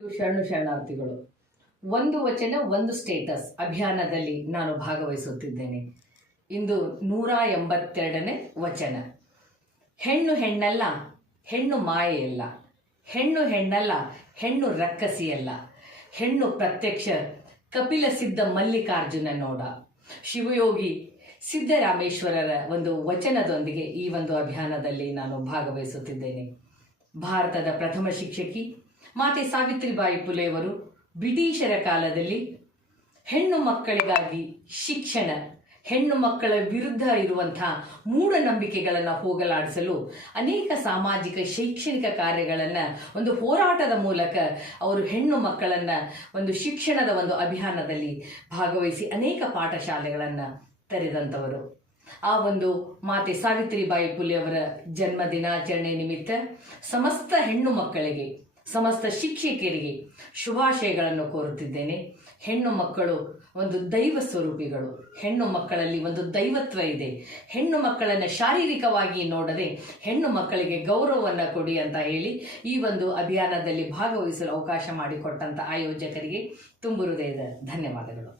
ಶರಣಾರ್ಥಿಗಳು. ಒಂದು ವಚನ ಒಂದು ಸ್ಟೇಟಸ್ ಅಭಿಯಾನದಲ್ಲಿ ನಾನು ಭಾಗವಹಿಸುತ್ತಿದ್ದೇನೆ. ಇಂದು 182ನೇ ವಚನ. ಹೆಣ್ಣು ಹೆಣ್ಣಲ್ಲ, ಹೆಣ್ಣು ಮಾಯೆಯಲ್ಲ, ಹೆಣ್ಣು ಹೆಣ್ಣಲ್ಲ, ಹೆಣ್ಣು ರಕ್ಕಸಿಯಲ್ಲ, ಹೆಣ್ಣು ಪ್ರತ್ಯಕ್ಷ ಕಪಿಲ ಸಿದ್ಧ ಮಲ್ಲಿಕಾರ್ಜುನ ನೋಡ. ಶಿವಯೋಗಿ ಸಿದ್ದರಾಮೇಶ್ವರರ ಒಂದು ವಚನದೊಂದಿಗೆ ಈ ಒಂದು ಅಭಿಯಾನದಲ್ಲಿ ನಾನು ಭಾಗವಹಿಸುತ್ತಿದ್ದೇನೆ. ಭಾರತದ ಪ್ರಥಮ ಶಿಕ್ಷಕಿ ಮಾತೆ ಸಾವಿತ್ರಿಬಾಯಿ ಪುಲೆಯವರು ಬ್ರಿಟಿಷರ ಕಾಲದಲ್ಲಿ ಹೆಣ್ಣು ಮಕ್ಕಳಿಗಾಗಿ ಶಿಕ್ಷಣ, ಹೆಣ್ಣು ಮಕ್ಕಳ ವಿರುದ್ಧ ಇರುವಂತಹ ಮೂಢನಂಬಿಕೆಗಳನ್ನು ಹೋಗಲಾಡಿಸಲು ಅನೇಕ ಸಾಮಾಜಿಕ ಶೈಕ್ಷಣಿಕ ಕಾರ್ಯಗಳನ್ನು ಒಂದು ಹೋರಾಟದ ಮೂಲಕ ಅವರು ಹೆಣ್ಣು ಮಕ್ಕಳನ್ನು ಒಂದು ಶಿಕ್ಷಣದ ಒಂದು ಅಭಿಯಾನದಲ್ಲಿ ಭಾಗವಹಿಸಿ ಅನೇಕ ಪಾಠಶಾಲೆಗಳನ್ನು ತೆರೆದಂಥವರು. ಆ ಒಂದು ಮಾತೆ ಸಾವಿತ್ರಿಬಾಯಿ ಪುಲೆಯವರ ಜನ್ಮ ದಿನಾಚರಣೆ ನಿಮಿತ್ತ ಸಮಸ್ತ ಹೆಣ್ಣು ಮಕ್ಕಳಿಗೆ, ಸಮಸ್ತ ಶಿಕ್ಷಕಿಯರಿಗೆ ಶುಭಾಶಯಗಳನ್ನು ಕೋರುತ್ತಿದ್ದೇನೆ. ಹೆಣ್ಣು ಮಕ್ಕಳು ಒಂದು ದೈವ ಸ್ವರೂಪಿಗಳು. ಹೆಣ್ಣು ಮಕ್ಕಳಲ್ಲಿ ಒಂದು ದೈವತ್ವ ಇದೆ. ಹೆಣ್ಣು ಮಕ್ಕಳನ್ನು ಶಾರೀರಿಕವಾಗಿ ನೋಡದೆ ಹೆಣ್ಣು ಮಕ್ಕಳಿಗೆ ಗೌರವವನ್ನು ಕೊಡಿ ಅಂತ ಹೇಳಿ ಈ ಒಂದು ಅಭಿಯಾನದಲ್ಲಿ ಭಾಗವಹಿಸಲು ಅವಕಾಶ ಮಾಡಿಕೊಟ್ಟಂಥ ಆಯೋಜಕರಿಗೆ ತುಂಬು ಹೃದಯದ ಧನ್ಯವಾದಗಳು.